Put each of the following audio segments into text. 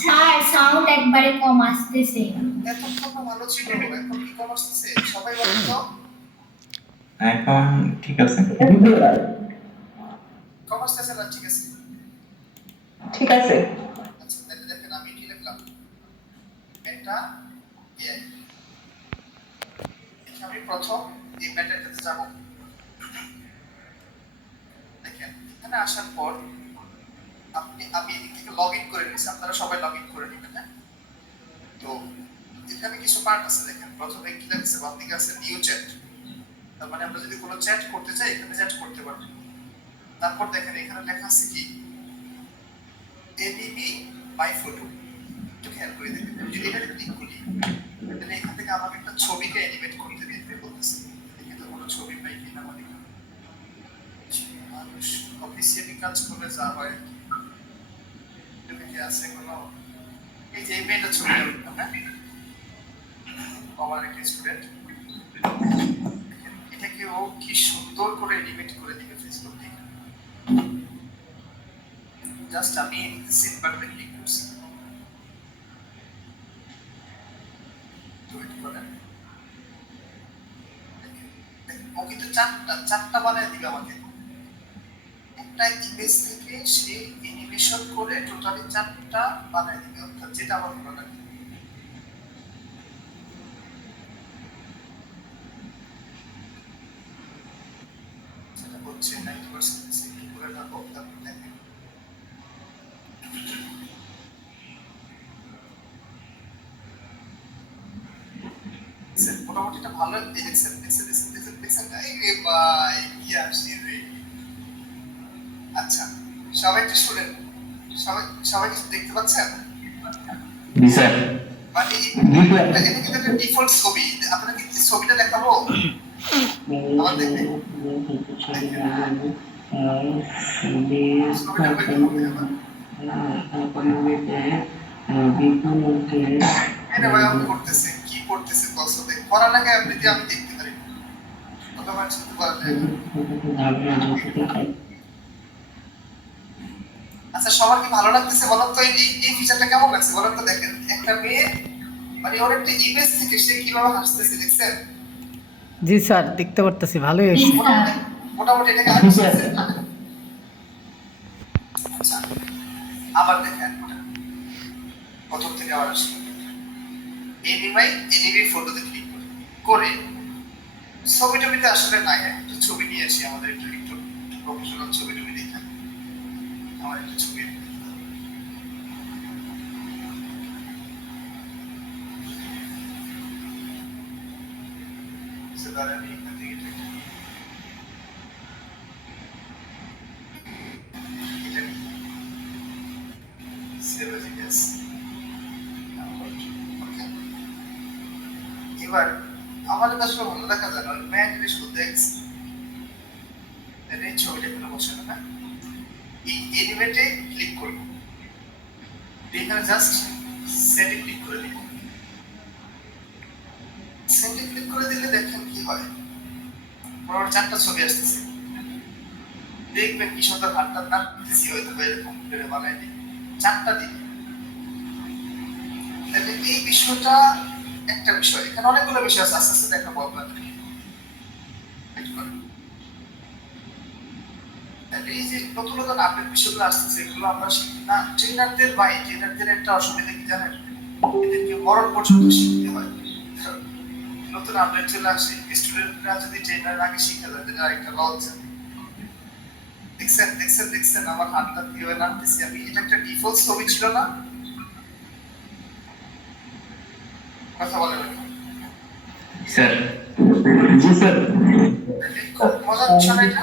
Sir sound একবারে কম আসতেছে। এতক্ষণ ভালো ছিল এখন কি কম আসতেছে? সবাই বলেন তো এখন ঠিক আছে। কম আসতেছে না ঠিক আছে। ঠিক আছে। আচ্ছা তাহলে দেখেন আমি কি লিখলাম? এটা এআই আমি প্রথম এই ম্যাটারটাতে যাব। দেখেন এখানে আসার পর আপনি, আমি এদিক থেকে লগ ইন করে নিয়েছি, আপনারা সবাই লগ ইন করে নেবেন হ্যাঁ? তো এখানে কিছু পার্ট আছে, দেখেন, প্রথমে কি লাগছে? বাম দিকে আছে নিউ চ্যাট তার মানে আমরা যদি কোনো চ্যাট করতে চাই, এখানে চ্যাট করতে পারব। তারপর দেখেন, এখানে লেখা আছে কি? এডিবি মাই ফটো একটু খেয়াল করে দেখবেন আমি যদি এখানে ক্লিক করি, তাহলে এখান থেকে আমাকে একটা ছবিকে অ্যানিমেট করতে দিতে বলতেছে। দেখি তো কোনো ছবি পাই কিনা মানে মানুষ অফিসিয়ালি কাজ করলে যা হয় আর কি। কি আছে কোনো? এই যে মেয়েটা ছবিটা হ্যাঁ? আমার একটা স্টুডেন্ট এটাকে ও কি সুন্দর করে এনিমেট করে দিবে ফেসবুক থেকে জাস্ট আমি বাটনে ক্লিক করছি। ও কিন্তু চারটা চারটা বানায় দিবে আমাকে। একটা ইমেজ থেকে সে অ্যানিমেশন করে টোটালি চারটা বানায় দিবে, অর্থাৎ যেটা আমার ভালো লাগে মোটামুটি কি আচ্ছা সবাই একটু শুনেন। সবাই সবাই কিছু দেখতে পাচ্ছেন জি স্যার। মানে এটা এটা কিন্তু একটা ডিফল্ট ছবি। আপনারা কি ছবিটা দেখাবো? আমার দেখবে ছবিটা কই দেখাবো। এবার? এটা ভাই আমি করতেছে। কি করতেছে দেখ করার আগে আপনি যে আমি দেখতে পারি। আচ্ছা সবার কি ভালো লাগতেছে বলেন তো? এই এই ফিচারটা কেমন লাগছে বলেন তো দেখেন। একটা মেয়ে মানে ওর একটা ইমেজ থেকে সে কীভাবে হাসতেছে দেখছেন? জি স্যার দেখতে পারতেছি ভালোই হয়েছে। মোটামুটি এটাকে আচ্ছা আবার দেখেন প্রথম থেকে আবার আসি এনিমাই এনিমি ফটোতে ক্লিক করে। ছবি টবিতে আসলে নাই একটু ছবি নিয়ে আসি আমাদের একটু একটু প্রফেশনাল ছবি টবি দেখেন আমার. এবার আমাদের কাছে ভালো দেখা যায় না ম্যান করতে দেখছি এই ছবিটা এখানে বসে না? এই এলিমেন্টে ক্লিক করব। এখানে জাস্ট সেটে ক্লিক করে দিব। ক্লিক করে দিলে দেখেন কি হয়। আমার চারটা ছবি আসতেছে। দেখবেন কি সুন্দর হাতটা নাড়তেছি, হয়তো বা এরকম করে বানাই দিই। চারটা দিন তাহলে এই বিষয়টা একটা বিষয়। এখানে অনেকগুলো বিষয় আছে, আস্তে আস্তে দেখাবো আপনাদের। এই যে নতুন নতুন আপডেট বিষয়গুলো আসতেছে এগুলো আমরা শিখি না। ট্রেনারদের বাই ট্রেনারদের একটা অসুবিধা কি জানেন? এদেরকে মরণ পর্যন্ত শিখতে হয়। নতুন আপডেট চলে আসে স্টুডেন্টরা যদি ট্রেনার আগে শিখে যায় তাদের আরেকটা লজ্জা। দেখছেন দেখছেন দেখছেন আমার হাতটা কীভাবে নামতেছি আমি। এটা একটা ডিফল্ট ছবি ছিল না? কথা বলেন স্যার। জি স্যার। তাহলে মজার বিষয় এটা?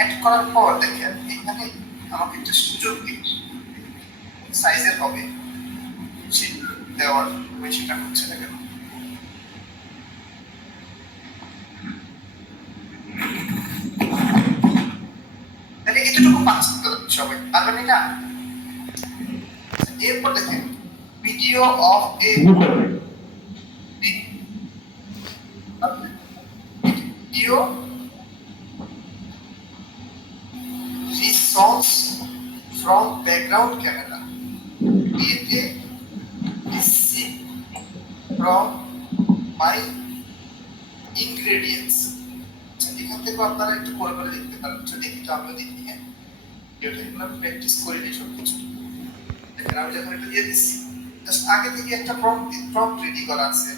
অ্যাড করার পর দেখেন এখানে আমাকে একটা সুযোগ দিন। সাইজের হবে দেওয়ার আমি সেটা হচ্ছে না কেন? তাহলে এতটুকু পাচ্ছেন তো সবাই পারবেন এটা? এরপর দেখেন video of a video resource from background camera. It is seen from my ingredients. এখান থেকে আপনারা একটু করে করে লিখতে পারেন তো দেখি তো আমিও দেখি হ্যাঁ এগুলো প্র্যাকটিস করে নিই সব কিছু দেখেন, আমি যখন এটা দিয়ে দিচ্ছি জাস্ট আগে থেকে একটা প্রম্পট প্রম্পট রেডি করা আছে